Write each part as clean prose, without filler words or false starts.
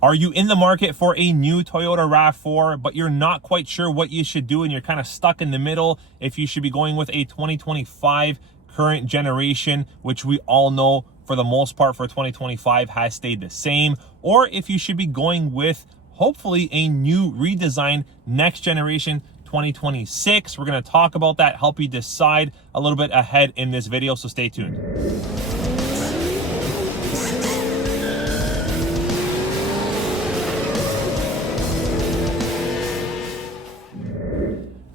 Are you in the market for a new Toyota RAV4, but you're not quite sure what you should do and you're kind of stuck in the middle if you should be going with a 2025 current generation, which we all know for the most part for 2025 has stayed the same, or if you should be going with hopefully a new redesigned next generation 2026. We're going to talk about that, help you decide a little bit ahead in this video, so stay tuned.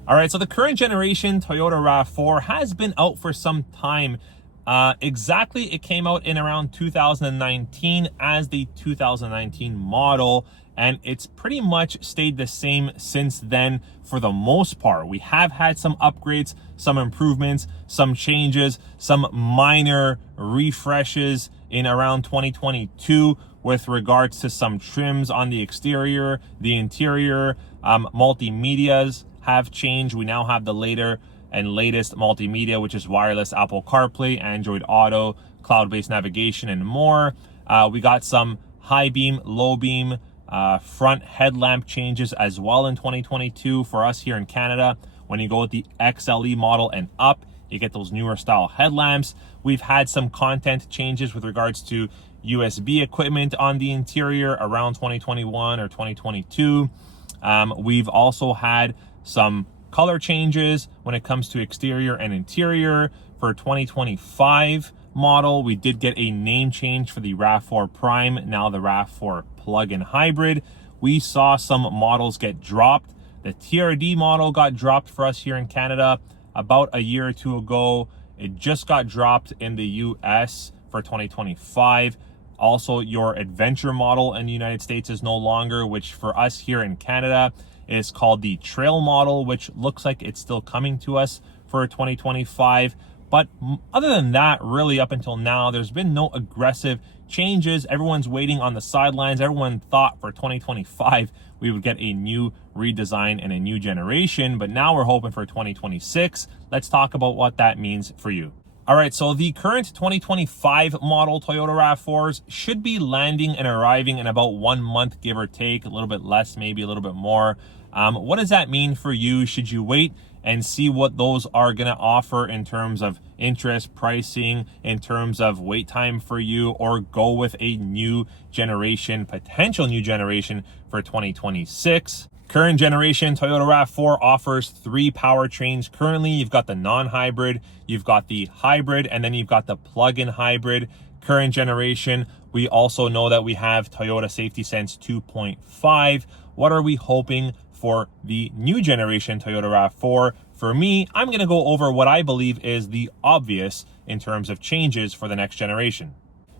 All right, so the current generation Toyota RAV4 has been out for some time. Exactly, it came out in around 2019 as the 2019 model, and it's pretty much stayed the same since then for the most part. We have had some upgrades, some improvements, some changes, some minor refreshes in around 2022 with regards to some trims on the exterior, the interior, multimedias have changed. We now have the later and latest multimedia, which is wireless Apple CarPlay, Android Auto, cloud-based navigation, and more. We got some high beam, low beam, front headlamp changes as well in 2022 for us here in Canada. When you go with the XLE model and up, you get those newer style headlamps. We've had some content changes with regards to USB equipment on the interior around 2021 or 2022. We've also had some color changes when it comes to exterior and interior. For 2025 model, we did get a name change for the RAV4 Prime, now the RAV4 plug-in hybrid. We saw some models get dropped. The TRD model got dropped for us here in Canada about a year or two ago. It just got dropped in the US for 2025. Also, your adventure model in the United States is no longer, which for us here in Canada is called the Trail model, which looks like it's still coming to us for 2025. But other than that, really up until now, there's been no aggressive changes. Everyone's waiting on the sidelines. Everyone thought for 2025 we would get a new redesign and a new generation, but now we're hoping for 2026. Let's talk about what that means for you. All right, so the current 2025 model Toyota RAV4s should be landing and arriving in about 1 month, give or take, a little bit less, maybe a little bit more. What does that mean for you? Should you wait and see what those are going to offer in terms of interest, pricing, in terms of wait time for you, or go with a new generation, potential new generation for 2026? Current generation Toyota RAV4 offers 3 powertrains. Currently, you've got the non-hybrid, you've got the hybrid, and then you've got the plug-in hybrid. Current generation, we also know that we have Toyota Safety Sense 2.5. What are we hoping for the new generation Toyota RAV4? For me, I'm going to go over what I believe is the obvious in terms of changes for the next generation.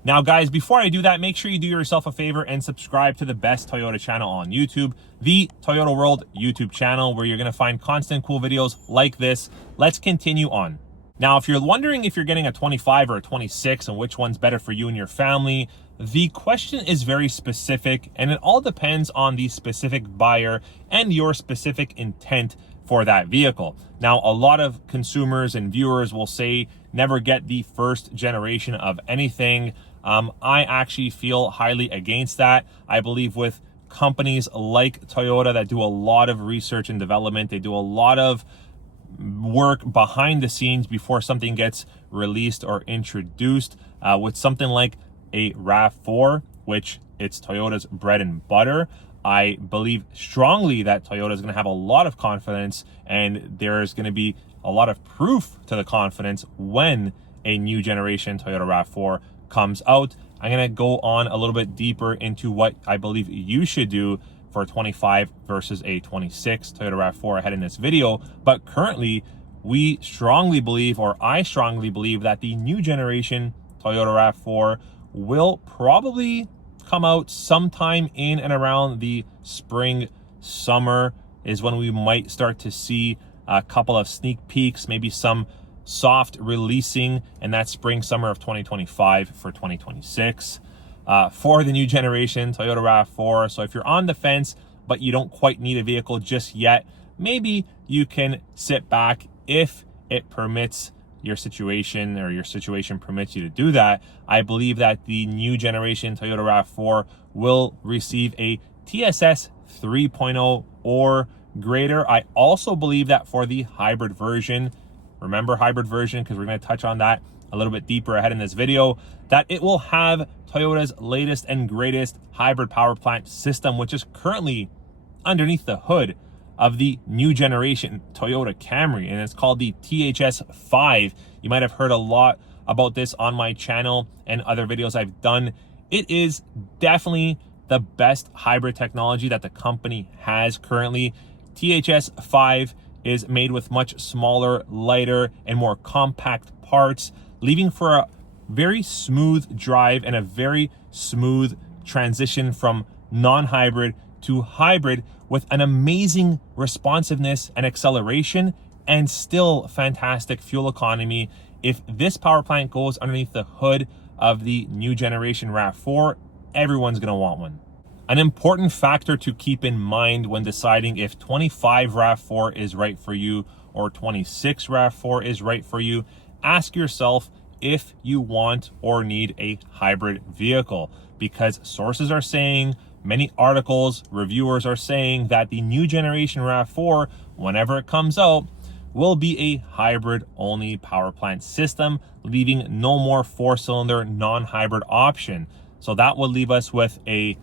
Now, guys, before I do that, make sure you do yourself a favor and subscribe to the best Toyota channel on YouTube, the Toyota World YouTube channel, where you're going to find constant cool videos like this. Let's continue on. Now, if you're wondering if you're getting a 25 or a 26 and which one's better for you and your family, the question is very specific, and it all depends on the specific buyer and your specific intent for that vehicle. Now, a lot of consumers and viewers will say never get the first generation of anything. I actually feel highly against that. I believe with companies like Toyota that do a lot of research and development, they do a lot of work behind the scenes before something gets released or introduced. With something like a RAV4, which it's Toyota's bread and butter, I believe strongly that Toyota is going to have a lot of confidence, and there's going to be a lot of proof to the confidence when a new generation Toyota RAV4 comes out. I'm going to go on a little bit deeper into what I believe you should do for a 25 versus a 26 Toyota RAV4 ahead in this video. But currently, we strongly believe, or I strongly believe, that the new generation Toyota RAV4 will probably come out sometime in and around the spring, summer is when we might start to see a couple of sneak peeks, maybe some soft releasing in that spring, summer of 2025 for 2026 for the new generation Toyota RAV4. So if you're on the fence, but you don't quite need a vehicle just yet, maybe you can sit back if it permits your situation or your situation permits you to do that, I believe that the new generation Toyota RAV4 will receive a TSS 3.0 or greater. I also believe that for the hybrid version, remember hybrid version, because we're going to touch on that a little bit deeper ahead in this video, that it will have Toyota's latest and greatest hybrid power plant system, which is currently underneath the hood of the new generation Toyota Camry, and it's called the THS5. You might have heard a lot about this on my channel and other videos I've done. It is definitely the best hybrid technology that the company has currently. THS5 is made with much smaller, lighter, and more compact parts, leaving for a very smooth drive and a very smooth transition from non-hybrid to hybrid, with an amazing responsiveness and acceleration and still fantastic fuel economy. If this power plant goes underneath the hood of the new generation RAV4, everyone's going to want one. An important factor to keep in mind when deciding if 25 RAV4 is right for you or 26 RAV4 is right for you, ask yourself if you want or need a hybrid vehicle, because sources are saying, many articles, reviewers are saying that the new generation RAV4, whenever it comes out, will be a hybrid only power plant system, leaving no more 4-cylinder non-hybrid option. So that would leave us with a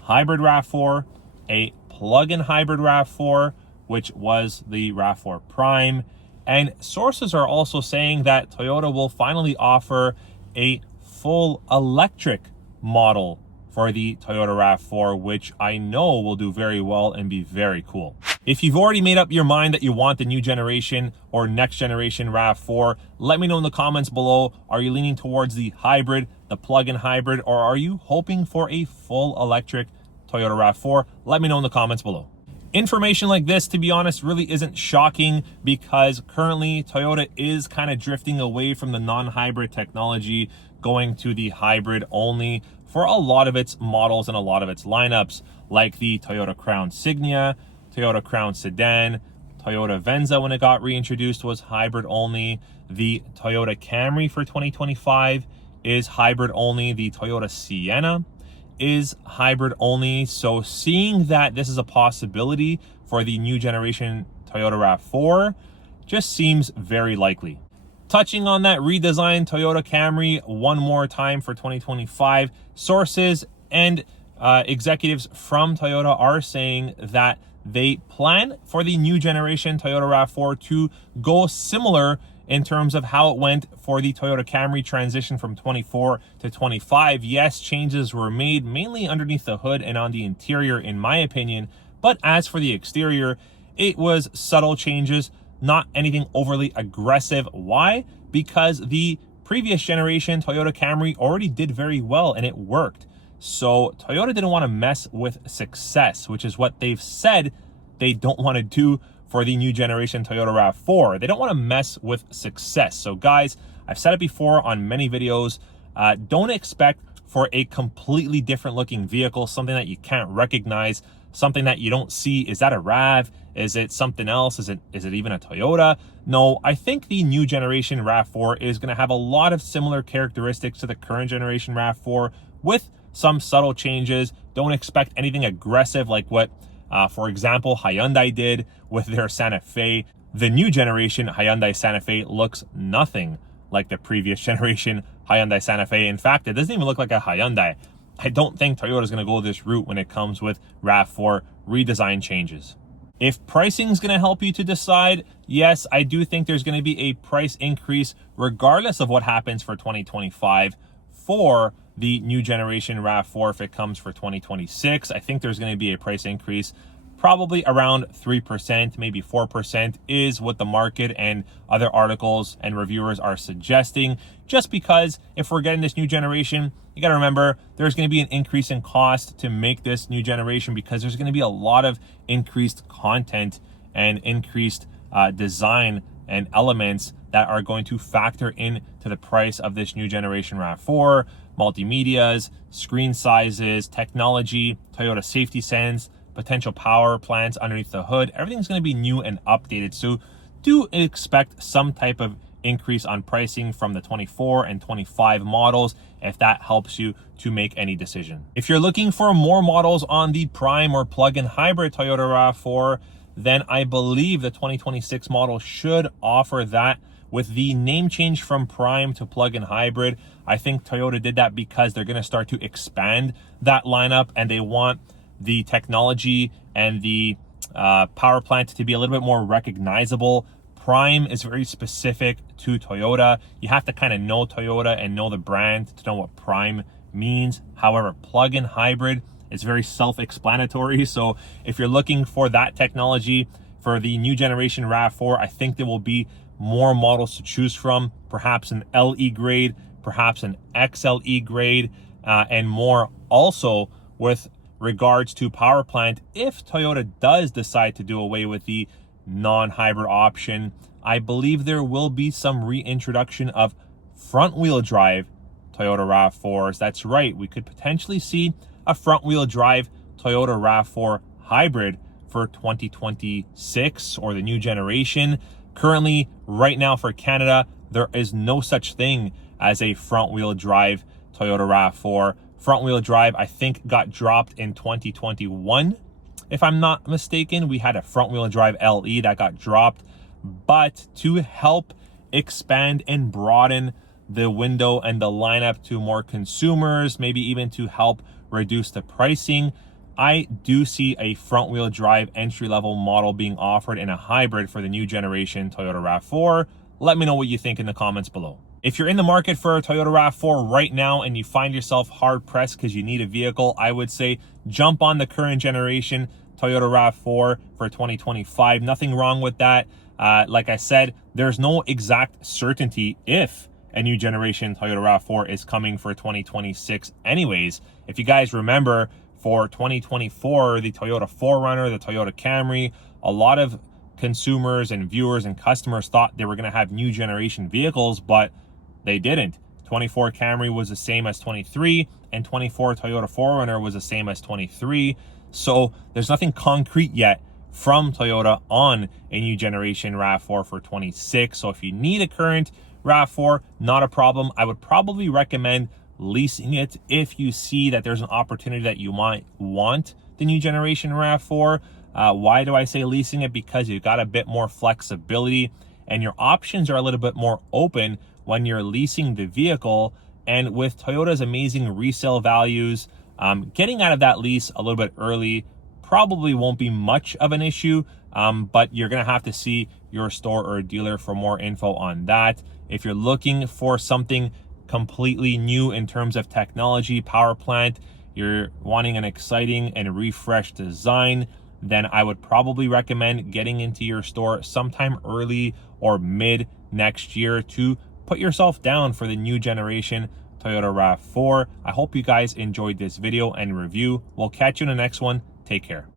hybrid RAV4, a plug-in hybrid RAV4, which was the RAV4 Prime. And sources are also saying that Toyota will finally offer a full electric model for the Toyota RAV4, which I know will do very well and be very cool. If you've already made up your mind that you want the new generation or next generation RAV4, let me know in the comments below. Are you leaning towards the hybrid, the plug-in hybrid, or are you hoping for a full electric Toyota RAV4? Let me know in the comments below. Information like this, to be honest, really isn't shocking, because currently Toyota is kind of drifting away from the non-hybrid technology, going to the hybrid only for a lot of its models and a lot of its lineups, like the Toyota Crown Signia, Toyota Crown Sedan, Toyota Venza when it got reintroduced was hybrid only. The Toyota Camry for 2025 is hybrid only. The Toyota Sienna is hybrid only. So seeing that this is a possibility for the new generation Toyota RAV4 just seems very likely. Touching on that redesigned Toyota Camry one more time for 2025, sources and executives from Toyota are saying that they plan for the new generation Toyota RAV4 to go similar in terms of how it went for the Toyota Camry transition from 24 to 25. Yes, changes were made mainly underneath the hood and on the interior, in my opinion. But as for the exterior, it was subtle changes, not anything overly aggressive. Why? Because the previous generation Toyota Camry already did very well and it worked. So Toyota didn't want to mess with success, which is what they've said they don't want to do for the new generation Toyota RAV4. They don't want to mess with success. So guys, I've said it before on many videos, don't expect for a completely different looking vehicle, something that you can't recognize, something that you don't see. Is that a RAV? Is it something else? Is it even a Toyota? No, I think the new generation RAV4 is going to have a lot of similar characteristics to the current generation RAV4 with some subtle changes. Don't expect anything aggressive like what, for example, Hyundai did with their Santa Fe. The new generation Hyundai Santa Fe looks nothing like the previous generation Hyundai Santa Fe. In fact, it doesn't even look like a Hyundai. I don't think Toyota is going to go this route when it comes with RAV4 redesign changes. If pricing is going to help you to decide, yes, I do think there's going to be a price increase regardless of what happens for 2025 for the new generation RAV4. If it comes for 2026, I think there's going to be a price increase, probably around 3%, maybe 4% is what the market and other articles and reviewers are suggesting. Just because if we're getting this new generation, you got to remember there's going to be an increase in cost to make this new generation, because there's going to be a lot of increased content and increased design and elements that are going to factor into the price of this new generation RAV4. Multimedias, screen sizes, technology, Toyota safety sense, potential power plants underneath the hood. Everything's going to be new and updated. So do expect some type of increase on pricing from the 24 and 25 models, if that helps you to make any decision. If you're looking for more models on the Prime or plug-in hybrid Toyota RAV4, then I believe the 2026 model should offer that. With the name change from Prime to plug-in hybrid, I think Toyota did that because they're going to start to expand that lineup, and they want the technology and the power plant to be a little bit more recognizable. Prime is very specific to Toyota. You have to kind of know Toyota and know the brand to know what Prime means. However, plug-in hybrid is very self-explanatory. So if you're looking for that technology for the new generation RAV4, I think there will be more models to choose from, perhaps an LE grade, perhaps an XLE grade, and more. Also, with regards to power plant, if Toyota does decide to do away with the non-hybrid option, I believe there will be some reintroduction of front-wheel drive Toyota RAV4s. That's right, we could potentially see a front-wheel drive Toyota RAV4 hybrid for 2026 or the new generation. Currently, right now for Canada, there is no such thing as a front-wheel drive Toyota RAV4. Front-wheel drive, I think, got dropped in 2021. If I'm not mistaken, we had a front-wheel drive LE that got dropped. But to help expand and broaden the window and the lineup to more consumers, maybe even to help reduce the pricing, I do see a front-wheel drive entry-level model being offered in a hybrid for the new generation Toyota RAV4. Let me know what you think in the comments below. If you're in the market for a Toyota RAV4 right now and you find yourself hard-pressed because you need a vehicle, I would say jump on the current generation Toyota RAV4 for 2025. Nothing wrong with that. Like I said, there's no exact certainty if a new generation Toyota RAV4 is coming for 2026 anyways. If you guys remember, for 2024, the Toyota 4Runner, the Toyota Camry, a lot of consumers and viewers and customers thought they were going to have new generation vehicles, but they didn't. 24 Camry was the same as 23, and 24 Toyota 4Runner was the same as 23. So there's nothing concrete yet from Toyota on a new generation RAV4 for 26. So if you need a current RAV4, not a problem. I would probably recommend leasing it if you see that there's an opportunity that you might want the new generation RAV4. Why do I say leasing it? Because you've got a bit more flexibility and your options are a little bit more open when you're leasing the vehicle. And with Toyota's amazing resale values, getting out of that lease a little bit early probably won't be much of an issue, but you're going to have to see your store or dealer for more info on that. If you're looking for something completely new in terms of technology, power plant, you're wanting an exciting and refreshed design, then I would probably recommend getting into your store sometime early or mid next year to put yourself down for the new generation Toyota RAV4. I hope you guys enjoyed this video and review. We'll catch you in the next one. Take care.